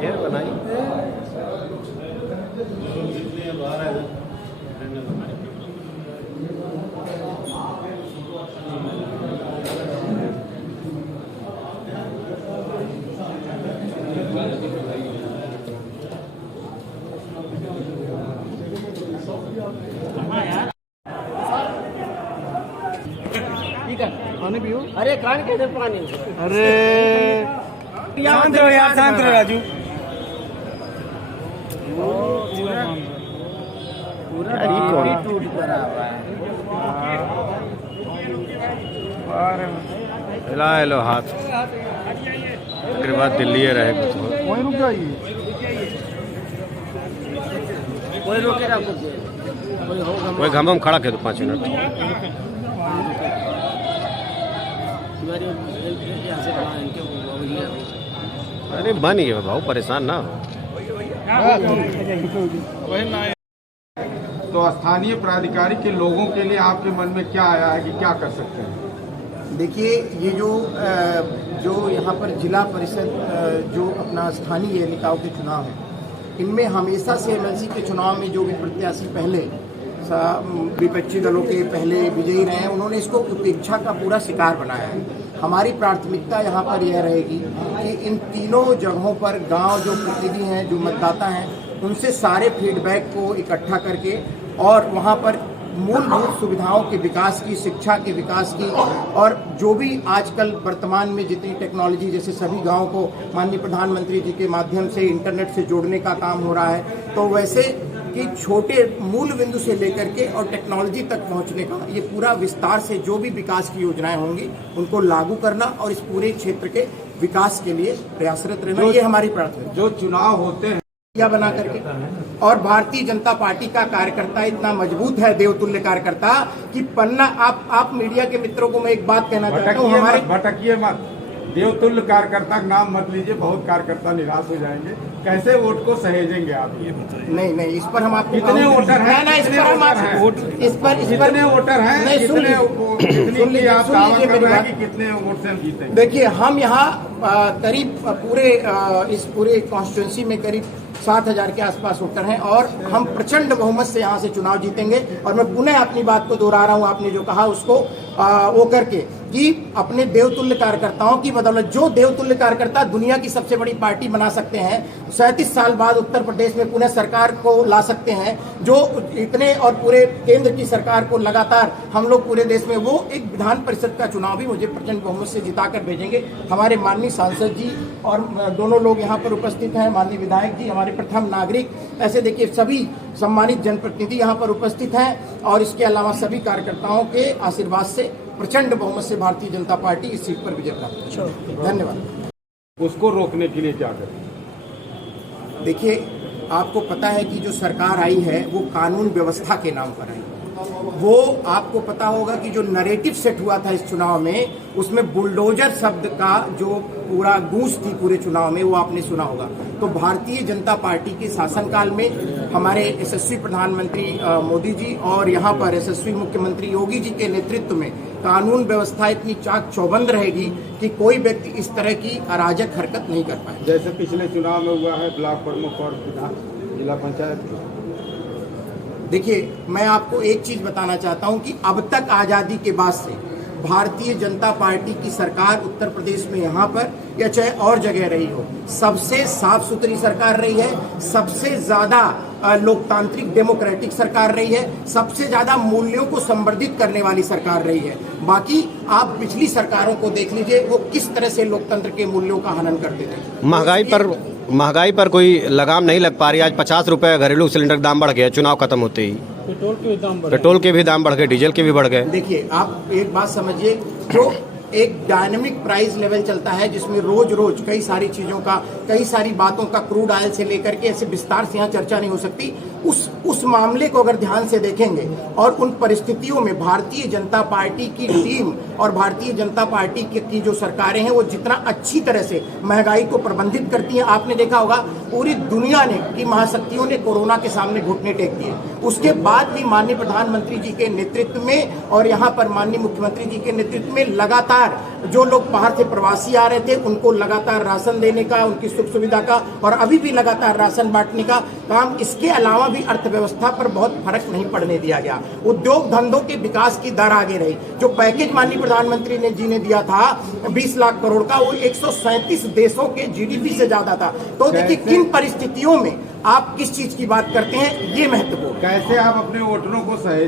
ये बनाई पानी पियो। अरे कान के दे पानी। अरे शांत रहो यार, शांत रहो राजू। पूरा टूट पड़ा हुआ है। हिला लो हाथ, फिर बाद दिल्ली रहे कुछ वहीं रुक जाइए। कोई रोकेगा कुछ कोई होगा वही घम खड़ा के तो 5 मिनट। अरे बन गए भाऊ, परेशान ना हो। तो स्थानीय प्राधिकारी के लोगों के लिए आपके मन में क्या आया है कि क्या कर सकते हैं? देखिए, ये जो यहाँ पर जिला परिषद जो अपना स्थानीय निकायों के चुनाव है, इनमें हमेशा से एमएलसी के चुनाव में जो भी प्रत्याशी पहले विपक्षी दलों के पहले विजयी रहे हैं, उन्होंने इसको उपेक्षा का पूरा शिकार बनाया है। हमारी प्राथमिकता यहाँ पर यह रहेगी कि इन तीनों जगहों पर गांव जो प्रतिनिधि हैं, जो मतदाता हैं, उनसे सारे फीडबैक को इकट्ठा करके और वहाँ पर मूलभूत सुविधाओं के विकास की, शिक्षा के विकास की, और जो भी आजकल वर्तमान में जितनी टेक्नोलॉजी, जैसे सभी गांवों को माननीय प्रधानमंत्री जी के माध्यम से इंटरनेट से जोड़ने का काम हो रहा है, तो वैसे कि छोटे मूल बिंदु से लेकर के और टेक्नोलॉजी तक पहुंचने का ये पूरा विस्तार से जो भी विकास की योजनाएं होंगी उनको लागू करना और इस पूरे क्षेत्र के विकास के लिए प्रयासरत रहना, ये हमारी प्राथमिकता। जो चुनाव होते हैं बना करके, और भारतीय जनता पार्टी का कार्यकर्ता इतना मजबूत है, देवतुल्य कार्यकर्ता, कि पन्ना आप मीडिया के मित्रों को मैं एक बात कहना चाहता हूँ, हमारे भटकिए मत, देवतुल्य कार्यकर्ता का नाम मत लीजिए, बहुत कार्यकर्ता निराश हो जाएंगे। कैसे वोट को सहेजेंगे आप, ये बताइए। नहीं, इस पर हम आपको कितने वोटर हैं? इस पर कितने वोटर हैं? नहीं, आप दावा कर रहे हैं कि कितने वोट से हम जीतेंगे? देखिए, हम यहाँ करीब इस पूरे कॉन्स्टिट्यूंसी में करीब 7,000 के आसपास वोटर हैं और हम प्रचंड बहुमत से यहाँ से चुनाव जीतेंगे। और मैं पुनः अपनी बात को दोहरा रहा हूँ, आपने जो कहा उसको वो करके, कि अपने देवतुल्य कार्यकर्ताओं की बदौलत, जो देवतुल्य कार्यकर्ता दुनिया की सबसे बड़ी पार्टी बना सकते हैं, 37 साल बाद उत्तर प्रदेश में पुनः सरकार को ला सकते हैं, जो इतने और पूरे केंद्र की सरकार को लगातार हम लोग पूरे देश में, वो एक विधान परिषद का चुनाव भी मुझे प्रचंड बहुमत से जिताकर भेजेंगे। हमारे माननीय सांसद जी और दोनों लोग यहाँ पर उपस्थित हैं, माननीय विधायक जी, हमारे प्रथम नागरिक, ऐसे देखिए सभी सम्मानित जनप्रतिनिधि यहाँ पर उपस्थित हैं, और इसके अलावा सभी कार्यकर्ताओं के आशीर्वाद से प्रचंड बहुमत से भारतीय जनता पार्टी इस सीट पर विजय प्राप्त करेगी। धन्यवाद। उसको रोकने के लिए क्या करें? देखिए, आपको पता है कि जो सरकार आई है वो कानून व्यवस्था के नाम पर है। वो आपको पता होगा कि जो नैरेटिव सेट हुआ था इस चुनाव में, उसमें बुलडोजर शब्द का जो पूरा गूंज थी पूरे चुनाव में, वो आपने सुना होगा। तो भारतीय जनता पार्टी के शासनकाल में हमारे यशस्वी प्रधानमंत्री मोदी जी और यहाँ पर यशस्वी मुख्यमंत्री योगी जी के नेतृत्व में कानून व्यवस्था इतनी चाक चौबंद रहेगी कि कोई व्यक्ति इस तरह की अराजक हरकत नहीं कर पाए। जैसे पिछले चुनाव में हुआ है ब्लॉक प्रमुख और जिला पंचायत। देखिए, मैं आपको एक चीज बताना चाहता हूं कि अब तक आजादी के बाद से भारतीय जनता पार्टी की सरकार उत्तर प्रदेश में यहाँ पर या चाहे और जगह रही हो, सबसे साफ सुथरी सरकार रही है, सबसे ज्यादा लोकतांत्रिक डेमोक्रेटिक सरकार रही है, सबसे ज्यादा मूल्यों को संवर्धित करने वाली सरकार रही है। बाकी आप पिछली सरकारों को देख लीजिए, वो किस तरह से लोकतंत्र के मूल्यों का हनन करते थे। महंगाई पर कोई लगाम नहीं लग पा रही। आज 50 रुपए घरेलू सिलेंडर दाम बढ़ गया चुनाव खत्म होते ही। पेट्रोल के भी दाम बढ़ गए, डीजल के भी बढ़ गए। देखिए, आप एक बात समझिए, जो एक डायनेमिक प्राइस लेवल चलता है जिसमें रोज रोज कई सारी चीजों का, कई सारी बातों का, क्रूड ऑयल से लेकर के ऐसे विस्तार से यहाँ चर्चा नहीं हो सकती। उस मामले को अगर ध्यान से देखेंगे और उन परिस्थितियों में भारतीय जनता पार्टी की टीम और भारतीय जनता पार्टी की जो सरकारें हैं वो जितना अच्छी तरह से महंगाई को प्रबंधित करती हैं, आपने देखा होगा पूरी दुनिया ने की महाशक्तियों ने कोरोना के सामने घुटने टेक दिए। उसके बाद भी माननीय प्रधानमंत्री जी के नेतृत्व में और यहाँ पर माननीय मुख्यमंत्री जी के नेतृत्व में लगातार जो लोग बाहर से प्रवासी आ रहे थे उनको लगातार राशन देने का, उनकी सुख सुविधा का और अभी भी लगातार राशन बांटने का काम, इसके अलावा भी अर्थव्यवस्था पर बहुत फर्क नहीं पड़ने दिया गया। उद्योग धंधों के विकास की दर आगे रही। जो पैकेज माननीय प्रधानमंत्री जी ने दिया था 20 लाख करोड़ का, वो 137 देशों के जीडीपी से ज्यादा था। तो देखिए किन परिस्थितियों में आप किस चीज की बात करते हैं, ये महत्वपूर्ण। कैसे आप अपने वोटरों को सहेज